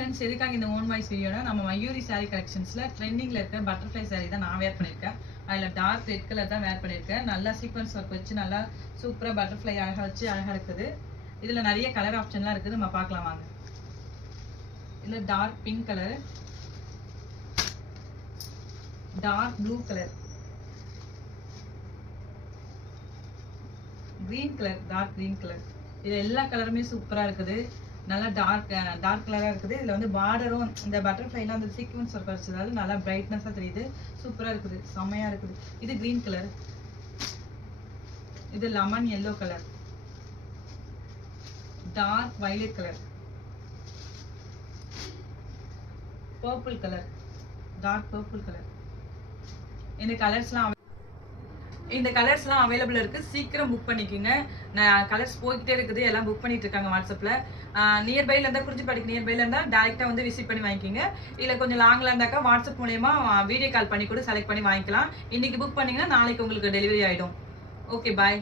Friends, எதுக்காக இந்த own voice வீடியோனா நம்ம மயூரி சாரி கலெக்ஷன்ஸ்ல ட்ரெண்டிங்ல இருக்க பட்டர்ஃப்ளை சாரி தான் நான் வேர் பண்ணியிருக்கேன். அதில் டார்க் ரெட் கலர் தான் வேர் பண்ணியிருக்கேன். நல்லா சீக்வன்ஸ் ஒர்க் வச்சு நல்லா சூப்பராக பட்டர்ஃப்ளை அழகாக வச்சு அழகாக இருக்குது. இதில் நிறைய கலர் ஆப்ஷன்லாம் இருக்குது, நம்ம பார்க்கலாம் வாங்க. இதில் dark pink colour, dark blue colour, green colour, dark green colour. இது எல்லா கலருமே சூப்பராக இருக்குது. நல்லா டார்க் கலராக இருக்குது. இதில் வந்து பார்டரும் இந்த பட்டர்ஃப்ளைலாம் அந்த சீக்வன்ஸ் ஒர்க் வச்சதால நல்லா பிரைட்னஸாக தெரியுது. சூப்பராக இருக்குது, செம்மையாக இருக்குது. இது கிரீன் கலர், இது lemon yellow colour, dark violet colour, purple colour, dark purple colour. இந்த கலர்ஸ்லாம் அவைலபிள் இருக்குது. சீக்கிரம் புக் பண்ணிக்கோங்க. நான் கலர்ஸ் போய்கிட்டே இருக்குது, எல்லாம் புக் பண்ணிட்டு இருக்காங்க வாட்ஸ்அப்பில். நியர்பையில் இருந்தால் குறிஞ்சிப்பாடிக்கு நியர்பையில் இருந்தால் டேரெக்டாக வந்து விசிட் பண்ணி வாங்கிக்கோங்க. இல்லை கொஞ்சம் லாங்கில் இருந்தாக்கா வாட்ஸ்அப் மூலயமா வீடியோ கால் பண்ணி கூட செலக்ட் பண்ணி வாங்கிக்கலாம். இன்றைக்கி புக் பண்ணிங்கன்னா நாளைக்கு உங்களுக்கு டெலிவரி ஆகிடும். ஓகே, பாய்.